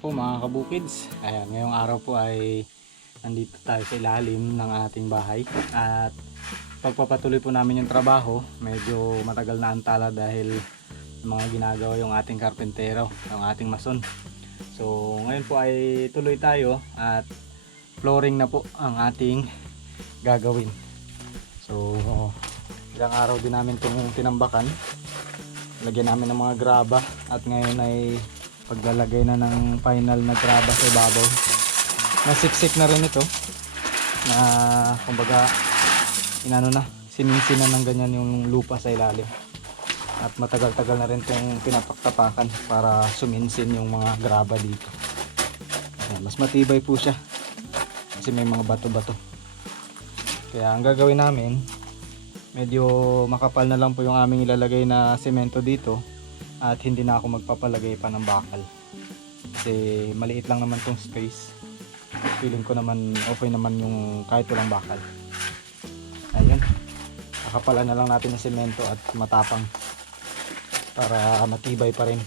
Po mga kabukids. Ayan, ngayong araw po ay nandito tayo sa ilalim ng ating bahay. At pagpapatuloy po namin yung trabaho, medyo matagal na antala dahil mga ginagawa yung ating karpentero, yung ating mason. So ngayon po ay tuloy tayo at flooring na po ang ating gagawin. So ilang araw din namin itong tinambakan. Lagyan namin ng mga graba at ngayon ay paglalagay na ng final na graba sa ibabaw. Nasiksik na rin ito. Na kumbaga inano na, sininsinan ng ganyan yung lupa sa ilalim. At matagal-tagal na rin itong pinapaktapakan para suminsin yung mga graba dito. Ayan, mas matibay po siya. Kasi may mga bato-bato. Kaya ang gagawin namin, medyo makapal na lang po yung aming ilalagay na semento dito at hindi na ako magpapalagay pa ng bakal. Kasi maliit lang naman tong space. Feeling ko naman okay naman yung kahit walang bakal. Ayun. Kakapalan na lang natin ng semento at matapang. Para matibay pa rin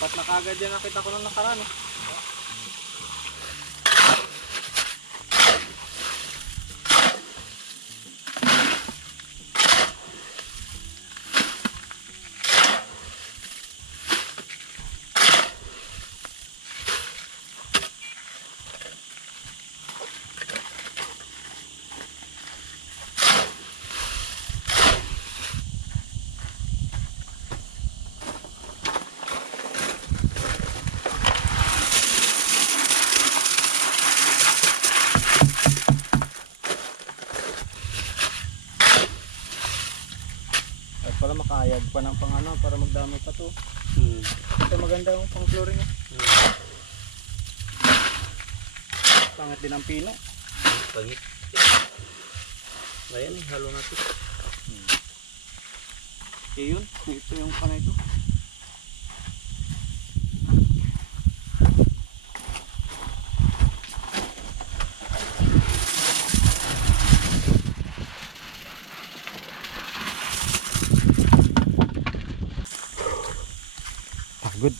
apat na kagad yan nakita ko nung nakaraan eh. At pala makayag pa ng pang ano para magdami pa to. Hmm. Ito maganda yung pang flooring eh. Pangit din ang pino. Pangit. Ayan, halo natin. Eh yun, ito yung pang ito. Pagod.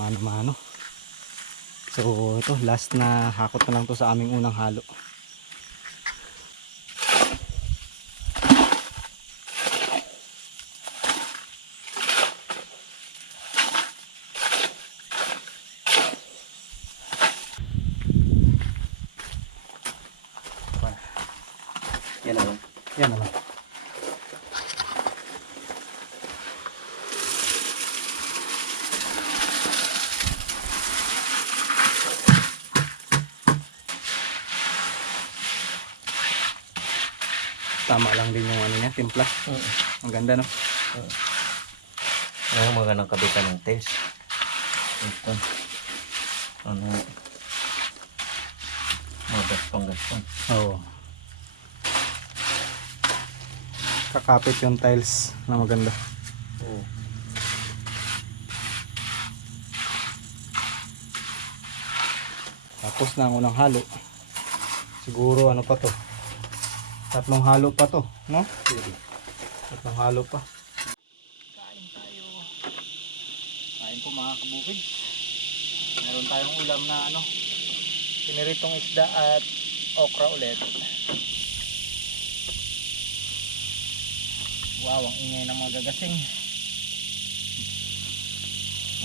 Mano-mano. So ito, last na hakot na lang to sa aming unang halo. Yan naman. Yan naman. Tama lang ano timpla. Ang ganda no? Ang mga nang kabitan ng tails. Ito. Ano? Mga gaspang-gaspang. Oo. Kakapit yung tiles na maganda. Oo. Tapos na ang unang halo. Siguro ano pa to? Tatlong halo pa to, no? Tatlong halo pa. Kain tayo. Kain po mga kabukid. Meron tayong ulam na ano, piniritong isda at okra ulit. Wow, ang ingay ng mga gagasing.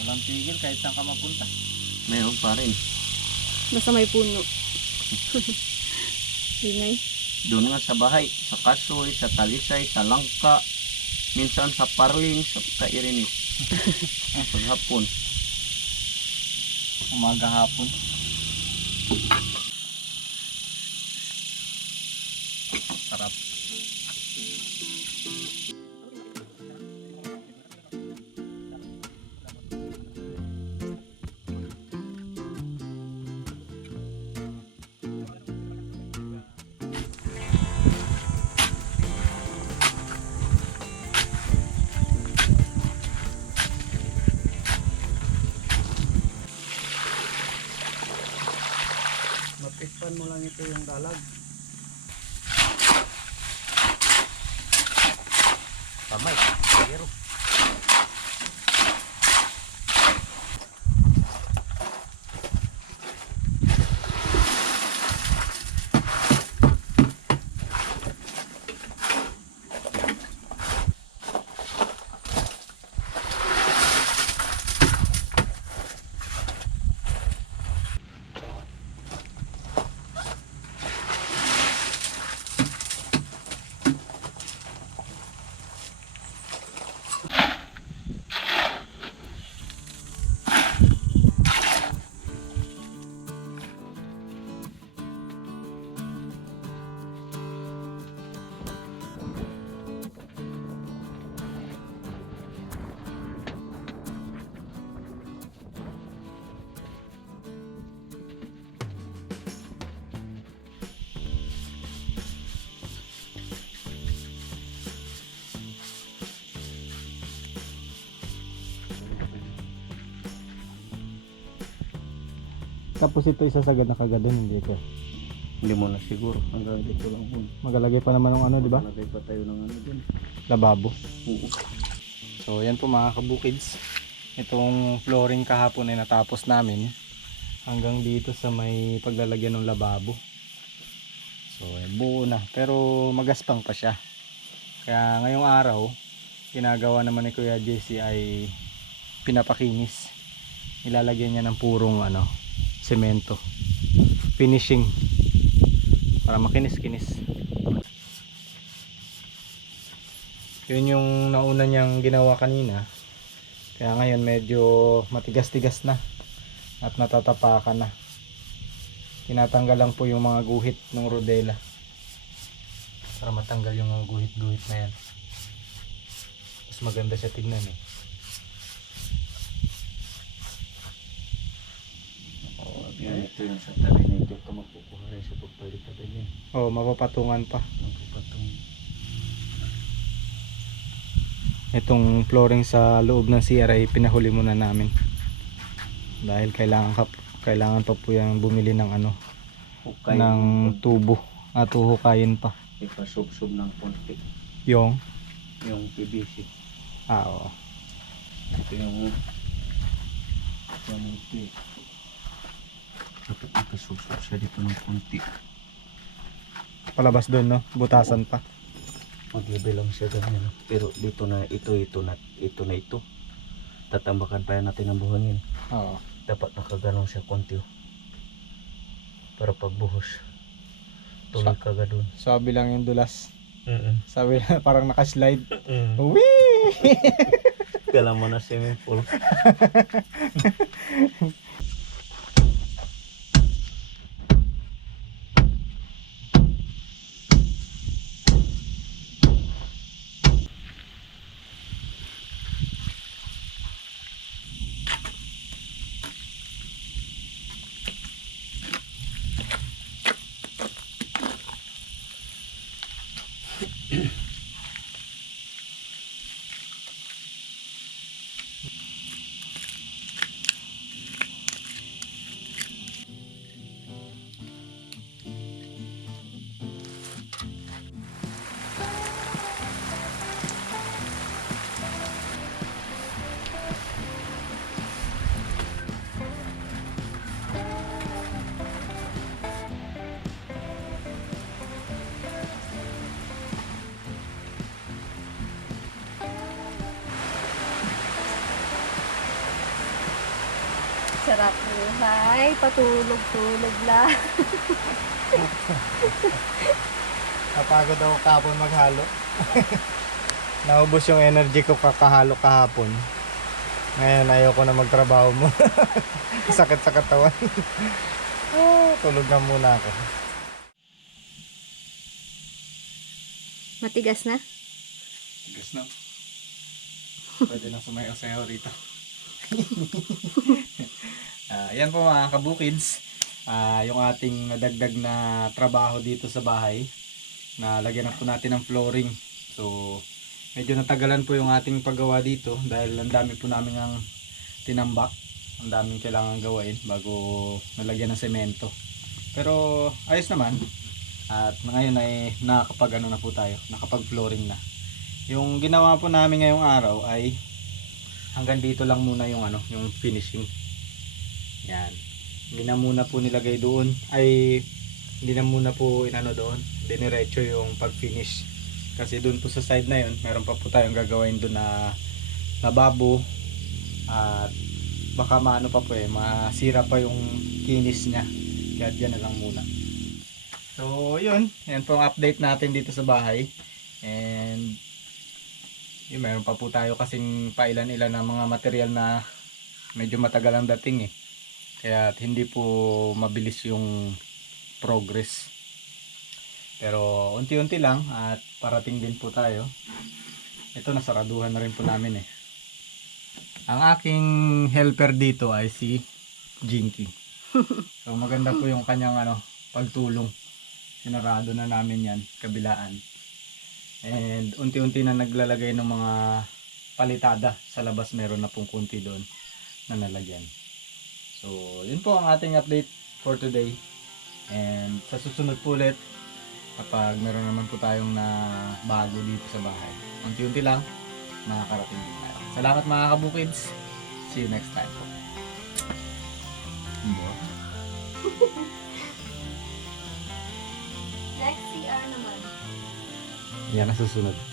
Walang tigil kahit saan ka mapunta. Mayroon pa rin. Basta may puno. Ingay. Doon nga sa bahay, sa kasoy, sa talisay, sa langka, minsan sa parling, sa kairinis. Paghapon. umaga hapon. Sarap. Takpan mo lang ito yung dalag. Tamay, pero. Tapos ito isasagad na kagad dun, hindi ko. Hindi mo na siguro. Hanggang dito lang po. Magalagay pa naman ng ano, di ba? Lagay pa tayo ng ano dun. Lababo. Oo. So yan po mga kabukids. Itong flooring kahapon ay natapos namin hanggang dito sa may paglalagyan ng lababo. So yan, buo na pero magaspang pa siya. Kaya ngayong araw ginagawa naman ni Kuya JC ay pinapakinis. Ilalagyan niya ng purong ano, semento. Finishing para makinis-kinis. Yun yung nauna niyang ginawa kanina. Kaya ngayon medyo matigas-tigas na at natatapakan na. Tinatanggal lang po yung mga guhit ng rodela. Para matanggal yung mga guhit-guhit na yan. Mas maganda siya tignan eh. Oh, yan ito yung sa tabi na ito ka magkukuha rin sa pagpalipatan niya. Oh, mapapatungan pa. Magpapatong. Itong flooring sa loob ng CR ay pinahuli muna namin. Dahil kailangan ka, kailangan pa po yung bumili ng ano, Hukay. ng tubo at uhukayin pa. Ipasubsob ng konti. Yung, Yung PVC. ah, oo. Ito yung yung ito eh. Dapat ipasubsob siya dito ng konti. palabas doon no, butasan pa. Maglibay lang siya ganyan. no? Pero dito na ito, ito na, ito na ito. Tatambakan pa yan natin ang buhangin. Oo. Dapat nakaganon siya konti. oh. Para pagbuhos. Tuloy ka doon. Sabi lang yung dulas. Mm Sabi lang parang nakaslide. -mm. Wee! Kala mo na swimming pool. Sarap buhay. Patulog-tulog lang. Napagod ako kahapon maghalo. Naubos yung energy ko kakahalo kahapon. Ngayon ayoko na magtrabaho mo. Sakit sa katawan. Ah, Tulog na muna ako. Matigas na? Tigas na. Pwede na sumayaw-sayaw rito. Ah, yan po mga kabukids. Ah, yung ating nadagdag na trabaho dito sa bahay. Na lagyan po natin ng flooring. So, medyo natagalan po yung ating paggawa dito dahil ang dami po namin ang tinambak. Ang daming kailangan gawain bago nalagyan ng semento. Pero ayos naman. At ngayon ay nakakapag ano na po tayo, nakapag flooring na. Yung ginawa po namin ngayong araw ay hanggang dito lang muna yung ano, yung finishing. Yan. Hindi na muna po nilagay doon ay hindi na muna po inano doon, diniretso yung pag-finish. Kasi doon po sa side na yun, meron pa po tayong gagawin doon na lababo at baka maano pa po eh, masira pa yung kinis niya. Kaya dyan na lang muna. So, yun. Yan po ang update natin dito sa bahay. And, yun, meron pa po tayo kasing pailan-ilan na mga material na medyo matagal ang dating eh. Kaya hindi po mabilis yung progress. Pero unti-unti lang at parating din po tayo. Ito nasaraduhan na rin po namin eh. Ang aking helper dito ay si Jinky. so maganda po yung kanyang ano, pagtulong. Sinarado na namin yan, kabilaan. And unti-unti na naglalagay ng mga palitada sa labas meron na pong kunti doon na nalagyan. So, yun po ang ating update for today. And sa susunod po ulit, kapag meron naman po tayong na bago dito sa bahay. Unti-unti lang, makakarating din tayo. Salamat mga kabukids. See you next time po. Next CR naman. Yan ang susunod.